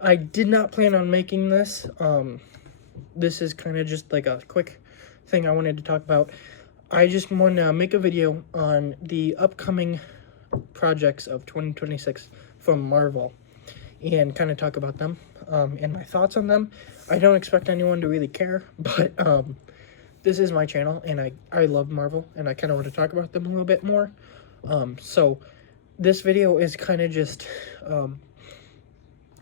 I did not plan on making this. This is kind of just like a quick thing I wanted to talk about. I just want to make a video on the upcoming projects of 2026 from Marvel and kind of talk about them and my thoughts on them. I don't expect anyone to really care, but this is my channel and I love Marvel and I kind of want to talk about them a little bit more. So this video is kind of just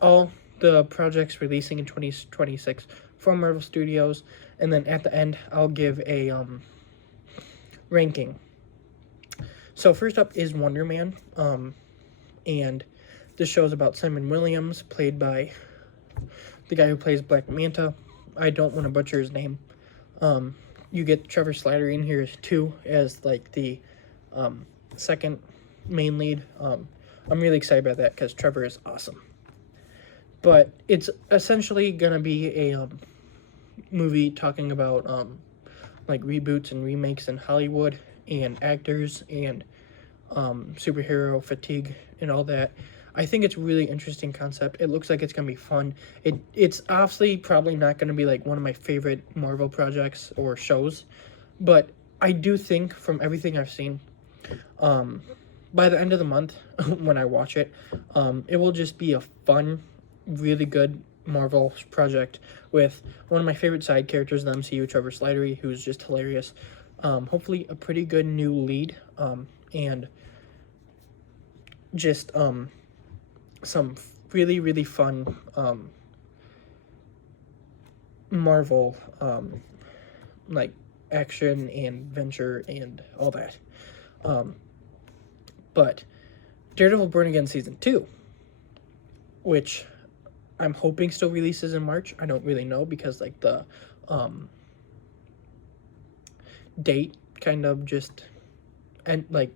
all the projects releasing in 2026 from Marvel Studios, and then at the end I'll give a ranking. So first up is Wonder Man, and this show's about Simon Williams, played by the guy who plays Black Manta. I don't want to butcher his name. You get Trevor Slattery in here too as like the second main lead. I'm really excited about that because Trevor is awesome. But it's essentially gonna be a movie talking about like reboots and remakes in Hollywood and actors and superhero fatigue and all that. I think it's a really interesting concept. It looks like it's gonna be fun. It's obviously probably not gonna be like one of my favorite Marvel projects or shows, but I do think from everything I've seen, by the end of the month when I watch it, it will just be a fun, really good Marvel project with one of my favorite side characters in the MCU, Trevor Slattery, who's just hilarious. Hopefully a pretty good new lead, and just some really, really fun Marvel like action and adventure and all that. But Daredevil Born Again Season 2, which I'm hoping still releases in March. I don't really know because like the date kind of just and like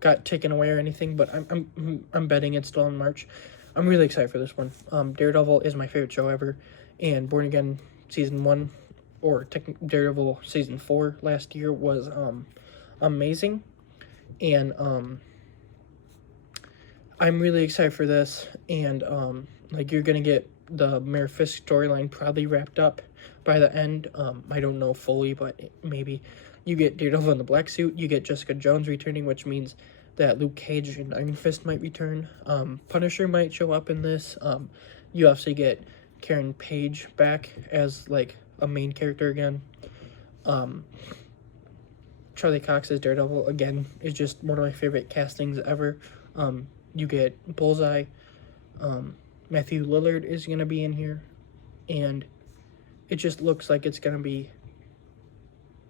got taken away or anything, but I'm betting it's still in March. I'm really excited for this one. Daredevil is my favorite show ever, and Born Again Season 1 or Daredevil Season 4 last year was amazing, and I'm really excited for this, and like you're gonna get the Mayor Fisk storyline probably wrapped up by the end. I don't know fully, but maybe. You get Daredevil in the black suit. You get Jessica Jones returning, which means that Luke Cage and Iron Fist might return. Punisher might show up in this. You also get Karen Page back as like a main character again. Charlie Cox as Daredevil again is just one of my favorite castings ever. You get Bullseye. Matthew Lillard is gonna be in here, and it just looks like it's gonna be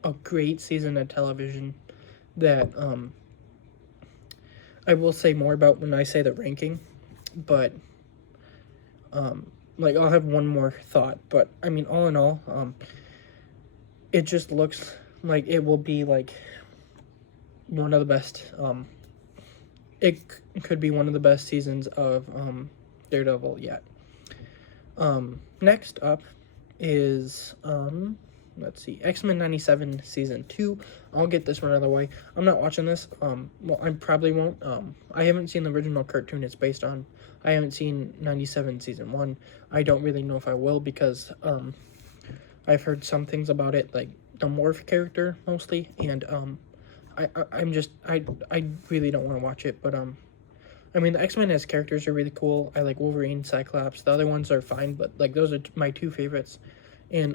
a great season of television that I will say more about when I say the ranking, but like I'll have one more thought, but I mean all in all, it just looks like it will be like one of the best, it could be one of the best seasons of Daredevil yet. Next up is let's see, X-Men 97 Season 2. I'll get this one out of the way. I'm not watching this. Well, I probably won't. I haven't seen the original cartoon it's based on. I haven't seen 97 Season 1. I don't really know if I will because I've heard some things about it, like the Morph character mostly, and I really don't want to watch it, but I mean, the X-Men as characters are really cool. I like Wolverine, Cyclops. The other ones are fine, but like those are my two favorites. And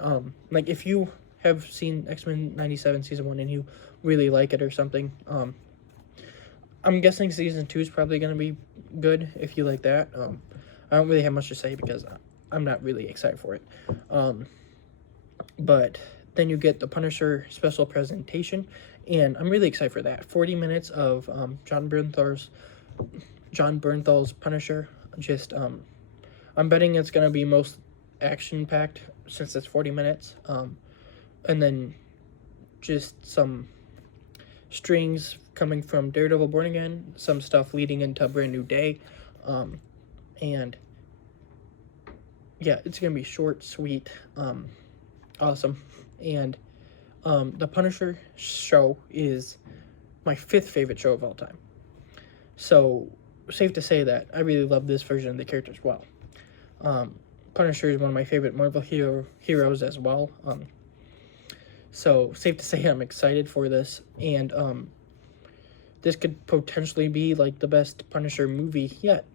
like if you have seen X-Men 97 Season 1 and you really like it or something, I'm guessing Season 2 is probably going to be good if you like that. I don't really have much to say because I'm not really excited for it. But then you get the Punisher special presentation, and I'm really excited for that. 40 minutes of John Bernthal's Punisher. Just I'm betting it's going to be most action-packed since it's 40 minutes, and then just some strings coming from Daredevil Born Again, some stuff leading into a Brand New Day, and yeah, it's gonna be short, sweet, awesome. And the Punisher show is my 5th favorite show of all time, so safe to say that I really love this version of the character as well. Punisher is one of my favorite Marvel heroes as well. So safe to say I'm excited for this, and this could potentially be like the best Punisher movie yet.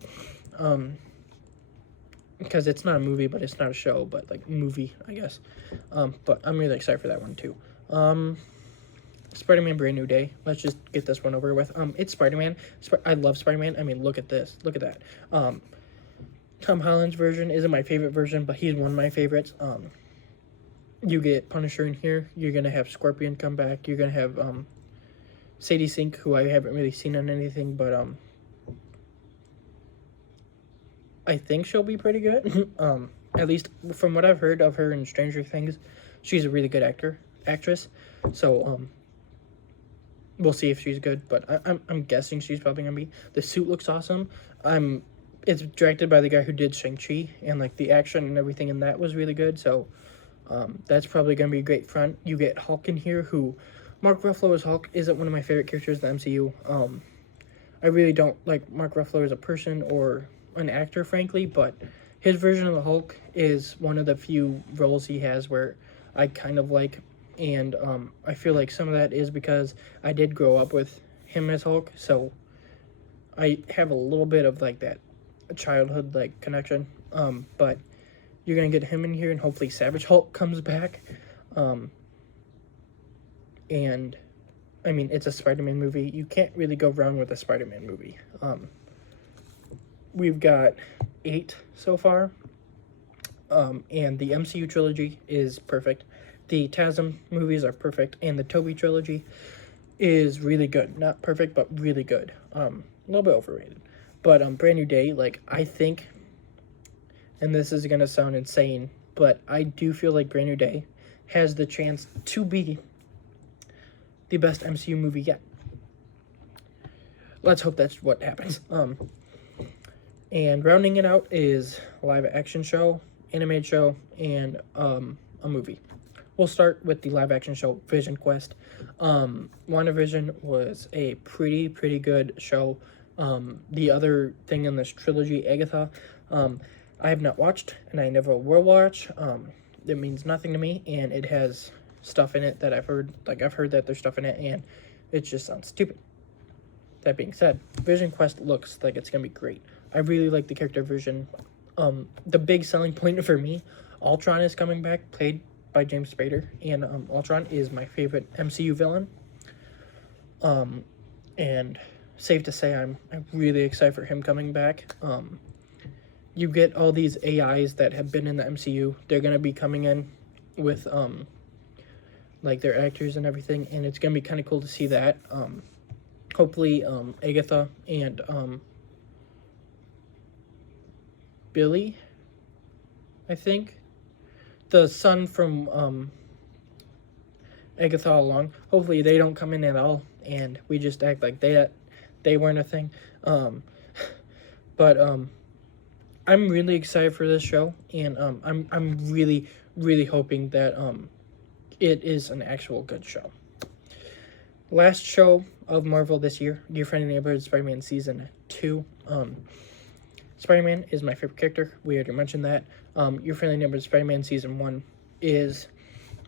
Because it's not a movie, but it's not a show, but like movie, I guess. But I'm really excited for that one too. Spider-Man Brand New Day. Let's just get this one over with. It's Spider-Man. I love Spider-Man. I mean, look at this. Look at that. Tom Holland's version isn't my favorite version, but he's one of my favorites. You get Punisher in here. You're gonna have Scorpion come back. You're gonna have Sadie Sink, who I haven't really seen on anything, but I think she'll be pretty good. At least from what I've heard of her in Stranger Things, she's a really good actress. So we'll see if she's good, but I'm guessing she's probably gonna be. The suit looks awesome. It's directed by the guy who did Shang-Chi, and like the action and everything in that was really good. So that's probably gonna be a great front. You get Hulk in here, who Mark Ruffalo's Hulk isn't one of my favorite characters in the MCU. I really don't like Mark Ruffalo as a person or an actor, frankly, but his version of the Hulk is one of the few roles he has where I kind of like, and I feel like some of that is because I did grow up with him as Hulk, so I have a little bit of like that childhood like connection. But you're gonna get him in here, and hopefully Savage Hulk comes back. And I mean, it's a Spider-Man movie. You can't really go wrong with a Spider-Man movie. We've got 8 so far, and the MCU trilogy is perfect. The TASM movies are perfect, and the Tobey trilogy is really good. Not perfect, but really good. A little bit overrated. But Brand New Day, like, I think, and this is going to sound insane, but I do feel like Brand New Day has the chance to be the best MCU movie yet. Let's hope that's what happens. And rounding it out is a live action show, animated show, and a movie. We'll start with the live action show, Visionquest. WandaVision was a pretty good show. The other thing in this trilogy, Agatha, I have not watched, and I never will watch. It means nothing to me, and it has stuff in it that I've heard that there's stuff in it, and it just sounds stupid. That being said, Vision Quest looks like it's gonna be great. I really like the character Vision. The big selling point for me, Ultron is coming back, played by James Spader, and Ultron is my favorite MCU villain. And safe to say, I'm really excited for him coming back. You get all these AIs that have been in the MCU. They're gonna be coming in with like their actors and everything, and it's gonna be kind of cool to see that. Hopefully, Agatha and Billy, I think, the son from Agatha all along. Hopefully, they don't come in at all, and we just act like they weren't a thing. But I'm really excited for this show, and I'm really hoping that it is an actual good show. Last show of Marvel this year, Dear Friendly Neighborhood Spider-Man Season 2. Spider-Man is my favorite character. We already mentioned that. Your Friendly Neighborhood Spider-Man Season 1 is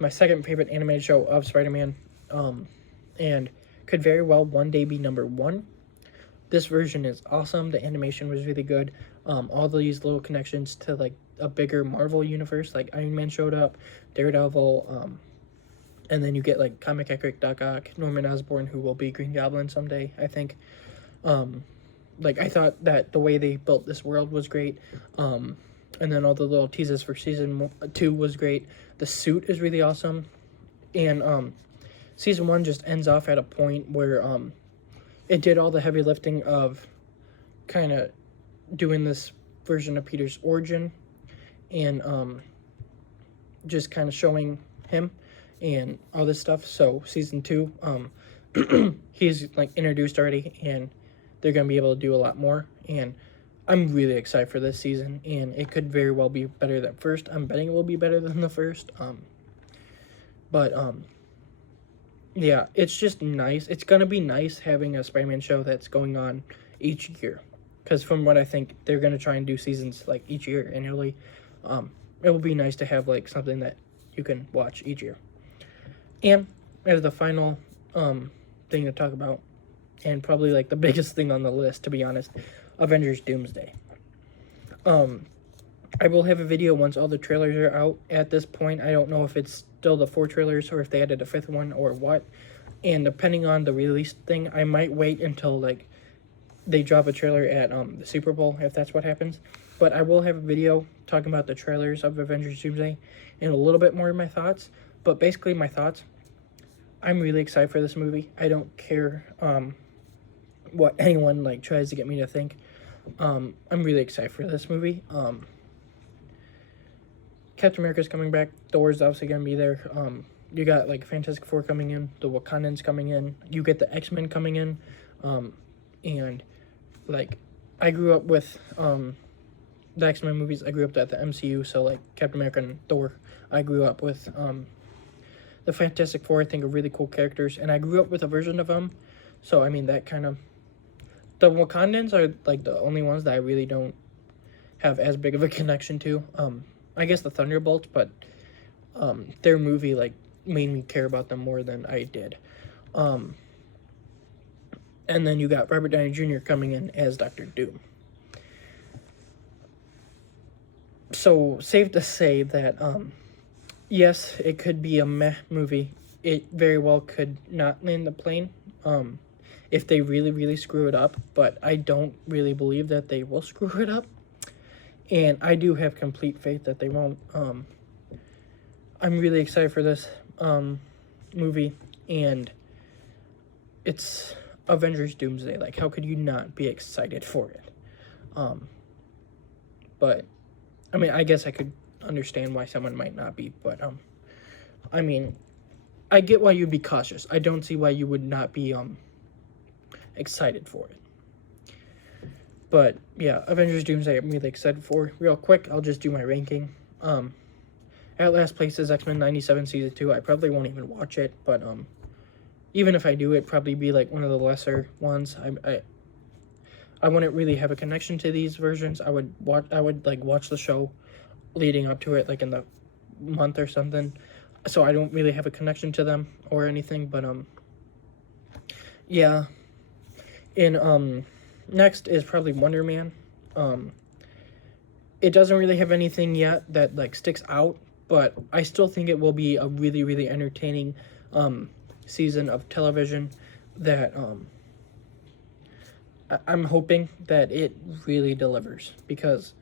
my second favorite animated show of Spider-Man, and could very well one day be number 1. This version is awesome. The animation was really good. All these little connections to like a bigger Marvel universe, like Iron Man showed up, Daredevil, and then you get like comic accurate Doc Ock, Norman Osborn, who will be Green Goblin someday, I think. Like, I thought that the way they built this world was great. And then all the little teases for Season 2 was great. The suit is really awesome. And Season 1 just ends off at a point where it did all the heavy lifting of kind of doing this version of Peter's origin and just kind of showing him and all this stuff. So Season 2, he's like introduced already, and they're going to be able to do a lot more. And I'm really excited for this season, and it could very well be better than first. I'm betting it will be better than the first. Yeah, it's just nice. It's going to be nice having a Spider-Man show that's going on each year. because from what I think, they're going to try and do seasons like each year annually. It will be nice to have like something that you can watch each year. And as the final thing to talk about, and probably like the biggest thing on the list, to be honest, Avengers Doomsday. I will have a video once all the trailers are out. At this point, I don't know if it's still the 4 trailers or if they added a 5th one or what. And depending on the release thing, I might wait until like they drop a trailer at the Super Bowl, if that's what happens. But I will have a video talking about the trailers of Avengers Doomsday and a little bit more of my thoughts. But basically my thoughts, I'm really excited for this movie. I don't care what anyone like tries to get me to think. I'm really excited for this movie. Captain America's coming back. Thor's obviously gonna be there. You got like Fantastic Four coming in. The Wakandans coming in. You get the X-Men coming in. And like I grew up with the X-Men movies. I grew up at the MCU. So like Captain America and Thor. I grew up with the Fantastic Four. I think are really cool characters, and I grew up with a version of them. So I mean that kind of. The Wakandans are like the only ones that I really don't have as big of a connection to. I guess the Thunderbolts, but their movie like made me care about them more than I did. And then you got Robert Downey Jr. coming in as Dr. Doom. So safe to say that yes, it could be a meh movie. It very well could not land the plane. If they really screw it up, but I don't really believe that they will screw it up. And I do have complete faith that they won't. I'm really excited for this movie, and it's Avengers Doomsday. Like, how could you not be excited for it? But, I mean, I guess I could understand why someone might not be, but, I mean, I get why you'd be cautious. I don't see why you would not be, excited for it. But yeah, Avengers Doomsday I'm really excited for. Real quick, I'll just do my ranking. At last place is X-Men 97 Season 2. I probably won't even watch it, but even if I do, it'd probably be like one of the lesser ones. I wouldn't really have a connection to these versions. I would watch the show leading up to it like in the month or something. So I don't really have a connection to them or anything, but yeah. And next is probably Wonder Man. It doesn't really have anything yet that like sticks out, but I still think it will be a really entertaining season of television that I'm hoping that it really delivers, because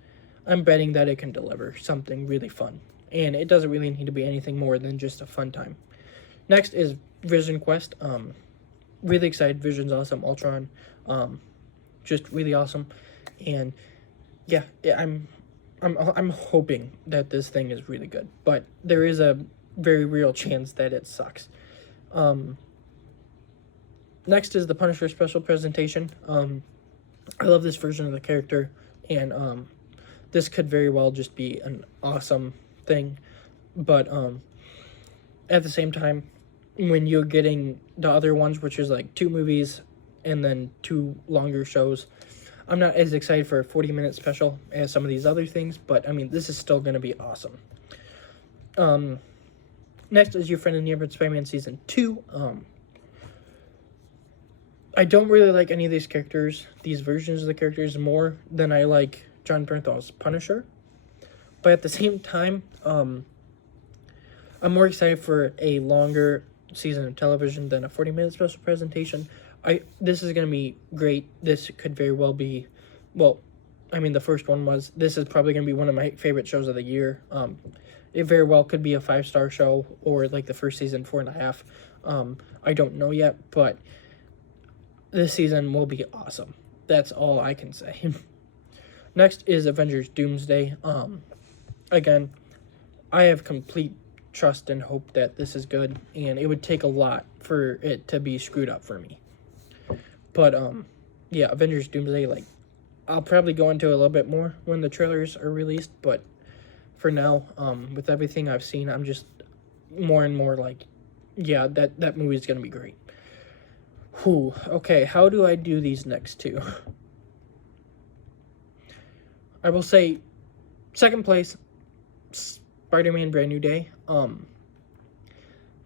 I'm betting that it can deliver something really fun, and it doesn't really need to be anything more than just a fun time. Next is Visionquest. Really excited. Vision's awesome. Ultron, just really awesome, and yeah, I'm hoping that this thing is really good, but there is a very real chance that it sucks. Next is the Punisher special presentation. I love this version of the character, and this could very well just be an awesome thing, but at the same time, when you're getting the other ones, which is like 2 movies and then 2 longer shows, I'm not as excited for a 40-minute special as some of these other things, but I mean, this is still going to be awesome. Next is Your Friend in the Neighborhood Spider-Man Season 2. I don't really like any of these characters, these versions of the characters, more than I like Jon Bernthal's Punisher. But at the same time, I'm more excited for a longer season of television than a 40-minute special presentation. This is going to be great. This could very well be, well, I mean, the first one was, this is probably going to be one of my favorite shows of the year. It very well could be a 5-star show, or like the first season, 4.5. I don't know yet, but this season will be awesome. That's all I can say. Next is Avengers Doomsday. Again, I have complete trust and hope that this is good, and it would take a lot for it to be screwed up for me. But yeah, Avengers Doomsday, like, I'll probably go into a little bit more when the trailers are released, but for now, with everything I've seen, I'm just more and more like, yeah, that movie is gonna be great. Whew, okay, how do I do these next 2? I will say, second place, Spider-Man Brand New Day.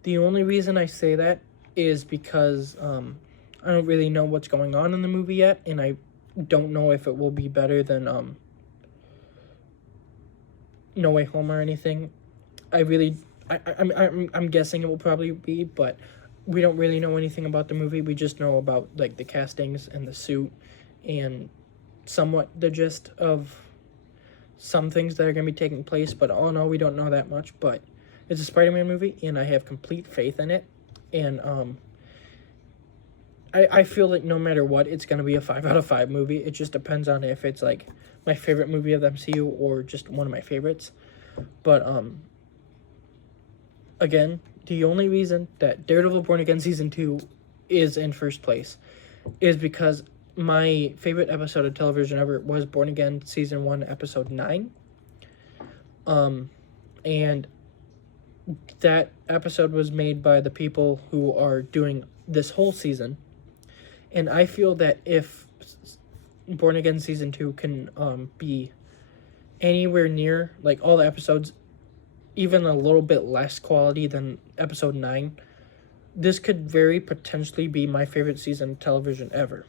The only reason I say that is because I don't really know what's going on in the movie yet, and I don't know if it will be better than No Way Home or anything. I'm guessing it will probably be, but we don't really know anything about the movie. We just know about like the castings and the suit and somewhat the gist of some things that are going to be taking place, but all in all, we don't know that much. But it's a Spider-Man movie, and I have complete faith in it. And I feel like no matter what, it's going to be a 5 out of 5 movie. It just depends on if it's like my favorite movie of the MCU or just one of my favorites. But again, the only reason that Daredevil Born Again Season 2 is in first place is because my favorite episode of television ever was Born Again Season 1, Episode 9. And that episode was made by the people who are doing this whole season. And I feel that if Born Again Season 2 can be anywhere near, like, all the episodes, even a little bit less quality than Episode 9, this could very potentially be my favorite season of television ever.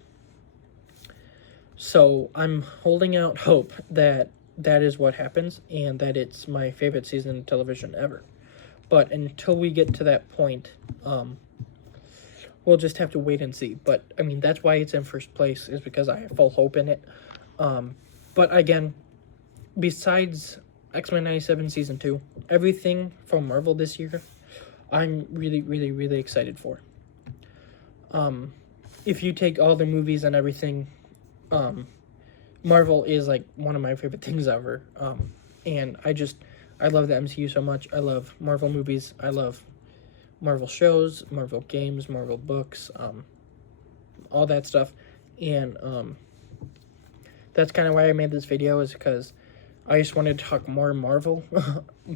So I'm holding out hope that that is what happens and that it's my favorite season of television ever. But until we get to that point, we'll just have to wait and see. But, I mean, that's why it's in first place, is because I have full hope in it. But, again, besides X-Men 97 Season 2, everything from Marvel this year, I'm really, really, really excited for. If you take all the movies and everything, Marvel is, like, one of my favorite things ever. And I love the MCU so much. I love Marvel movies. I love Marvel shows, Marvel games, Marvel books, all that stuff. And that's kind of why I made this video, is because I just wanted to talk more Marvel.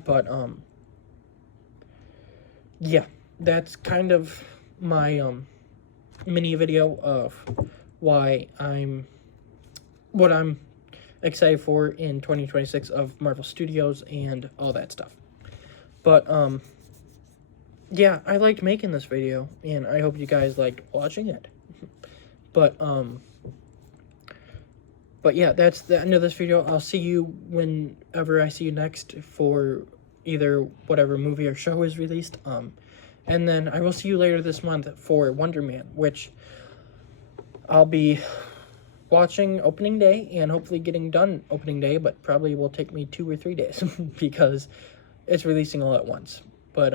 But yeah, that's kind of my mini video of what I'm excited for in 2026 of Marvel Studios and all that stuff. But yeah, I liked making this video, and I hope you guys liked watching it. But yeah, that's the end of this video. I'll see you whenever I see you next for either whatever movie or show is released. And then I will see you later this month for Wonder Man, which I'll be watching opening day and hopefully getting done opening day, but probably will take me 2 or 3 days because it's releasing all at once. But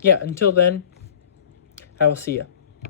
yeah, until then, I will see you.